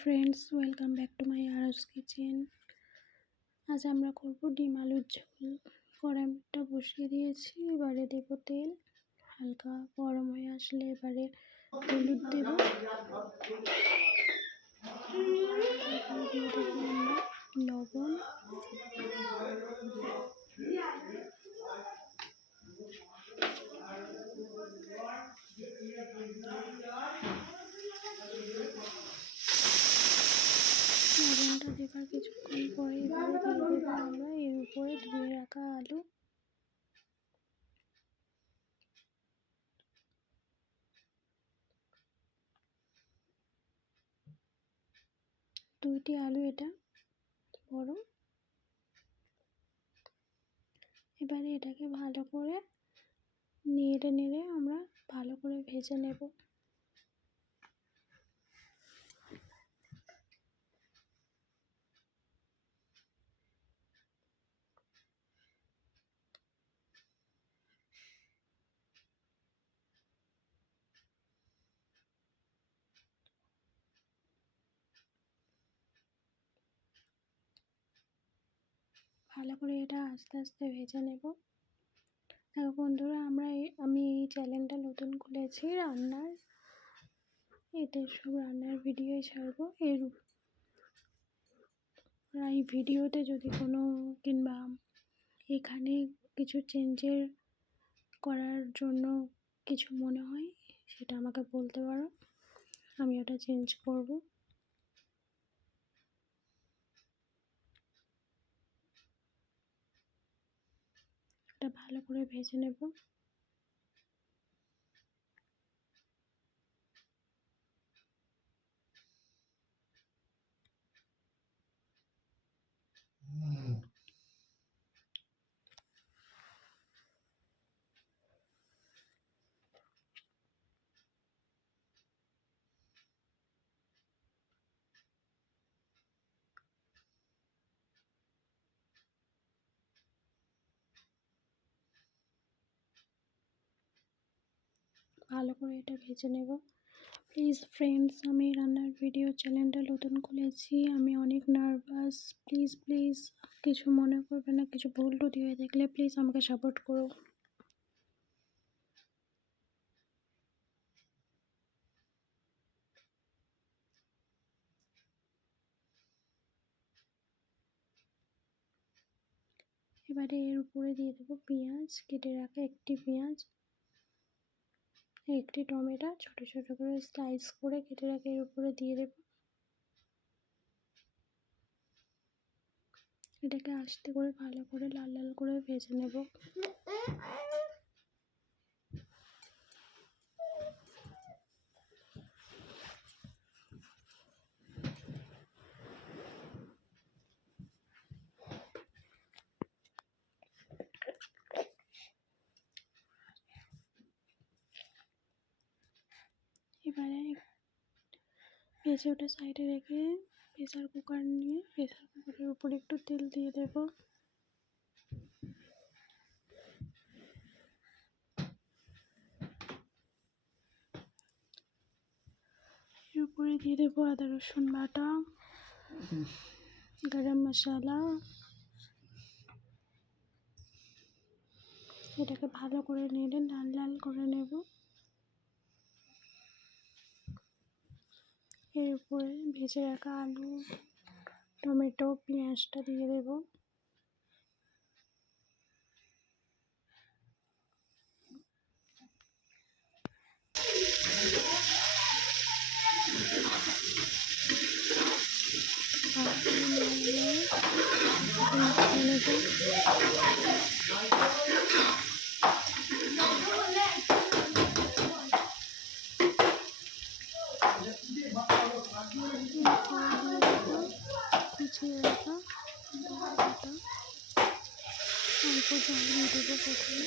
Friends, welcome back to my আরস kitchen. আজ আমরা করব ডিম আলুর ঝোল। কড়াইটা বসিয়ে দিয়েছি, এবারে দেব তেল। হালকা গরম হয়ে আসলে এবারে হলুদ দেব, তারপরে দিয়ে দেবো আমরা লবণ, লবণটা দেবার কিছুক্ষণ পরে এবারে দিয়ে দেবো আমরা এর উপরে ধুয়ে রাখা আলু। দুইটি আলু এটা বড়। এবারে এটাকে ভালো করে নেড়ে আমরা ভালো করে ভেজে নেব। ভালো করে এটা আস্তে আস্তে ভেজে নেব। দেখো বন্ধুরা, আমি এই চ্যানেলটা নতুন খুলেছি রান্নার, এতে সব রান্নার ভিডিওই ছাড়বো। এই ভিডিওতে যদি কোনো কিংবা এখানে কিছু চেঞ্জের করার জন্য কিছু মনে হয় সেটা আমাকে বলতে পারো, আমি ওটা চেঞ্জ করব। এটা ভালো করে ভেজে নেব। ভালো করে এটা ভেজে নেব। প্লিজ ফ্রেন্ডস, আমি রান্নার ভিডিও চ্যানেলটা নতুন খুলেছি, আমি অনেক নার্ভাস। প্লিজ কিছু মনে করবে না, কিছু ভুল টুটি হয়ে থাকলে প্লিজ আমাকে সাপোর্ট করো। এবারে এর উপরে দিয়ে দেবো পেঁয়াজ, কেটে রাখা একটি পেঁয়াজ, একটি টমেটো ছোট ছোট করে স্লাইস করে কেটে রাখা এর উপরে দিয়ে দেবো। এটাকে আস্তে করে ভালো করে লাল লাল করে ভেজে নেব। এবারে ভেজে ওটা সাইডে রেখে প্রেসার কুকার নিয়ে প্রেসার কুকারের উপরে একটু তেল দিয়ে দেব। এর উপরে দিয়ে দেবো আদা রসুন বাটা, গরম মশলা। এটাকে ভালো করে নেড়ে লাল লাল করে নেব। এর উপরে ভেজে রাখা আলু, টমেটো, পেঁয়াজটা দিয়ে দেব। কুচিয়ে রাখা বাটা, অল্প জল দিয়ে দেবো প্রথমে,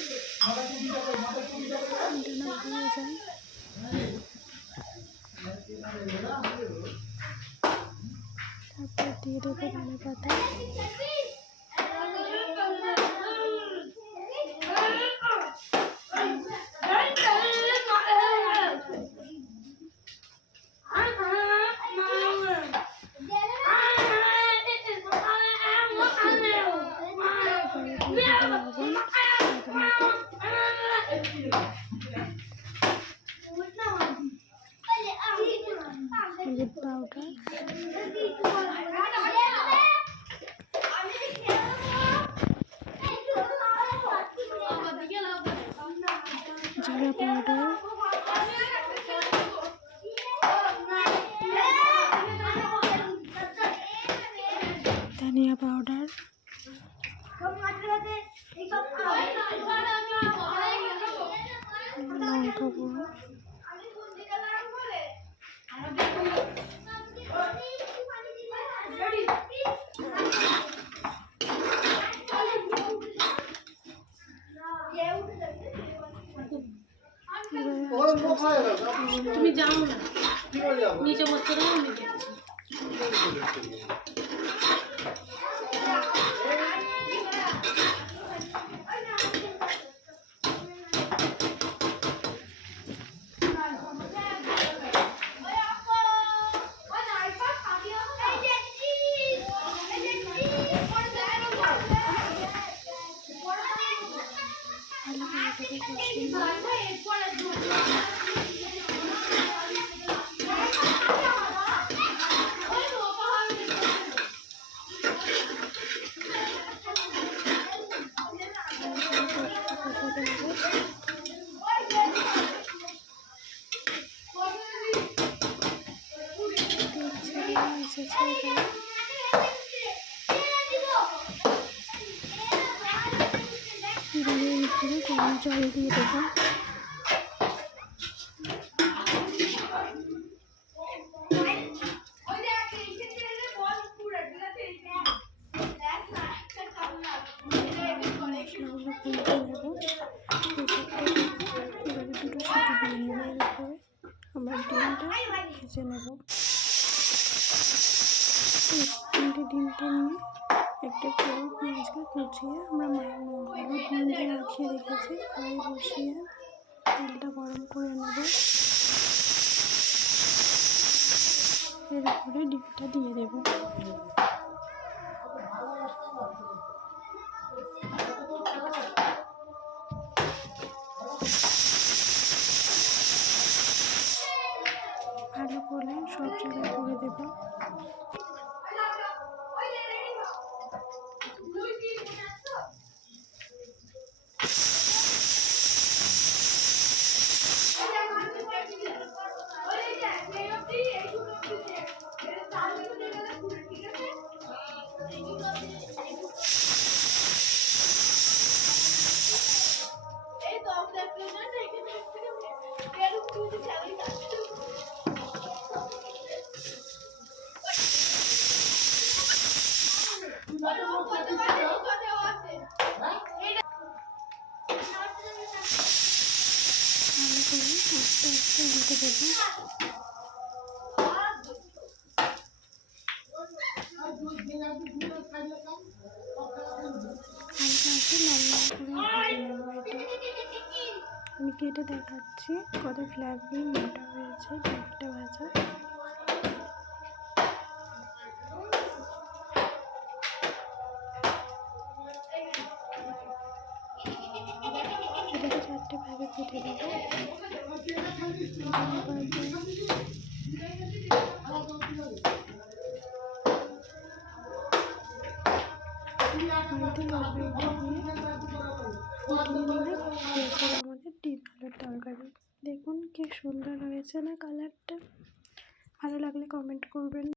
এটা না পুড়ে যায়। তারপর দিয়ে দেবো ধনে পাতা, হলুদ পাউডার, জিরা পাউডার, ধনিয়া পাউডার, লঙ্কা গুঁড়ো, তুমি যাও না, নিচে বসতে দাও, আমি দেখছি। ভালো করে এটাকে কষিয়ে নিয়ে গরম জল দিয়ে দেবো। মশলাগুলো ভুলতে নেবো, এবারে দুটো সিটি দিয়ে নেবো। এরপরে আমরা ডিমটা ভেজে নেবো। তিনটে ডিমটা নিয়ে একটা বড় পেঁয়াজকে কুচিয়ে আমরা হলুদ নুন দিয়ে মাখিয়ে রেখেছি। কড়াই বসিয়ে তেলটা গরম করে নেব, এর উপরে ডিমটা দিয়ে দেব। ভালো করে সব জায়গায় করে দেব। ভালো করে আস্তে আস্তে উল্টে দেবো। হালকা আছে লাল লাল করে ভেজে নেবো। এটা আমি কেটে দেখাচ্ছি কত ফ্ল্যাপি মোটা হয়েছে ডিমটা ভাজা। এটাকে 4টে ভাগে কেটে দেবো। আমাদের ডিম আলুর তরকারি দেখুন কি সুন্দর হয়েছে না কালারটা। ভালো লাগলে কমেন্ট করবেন।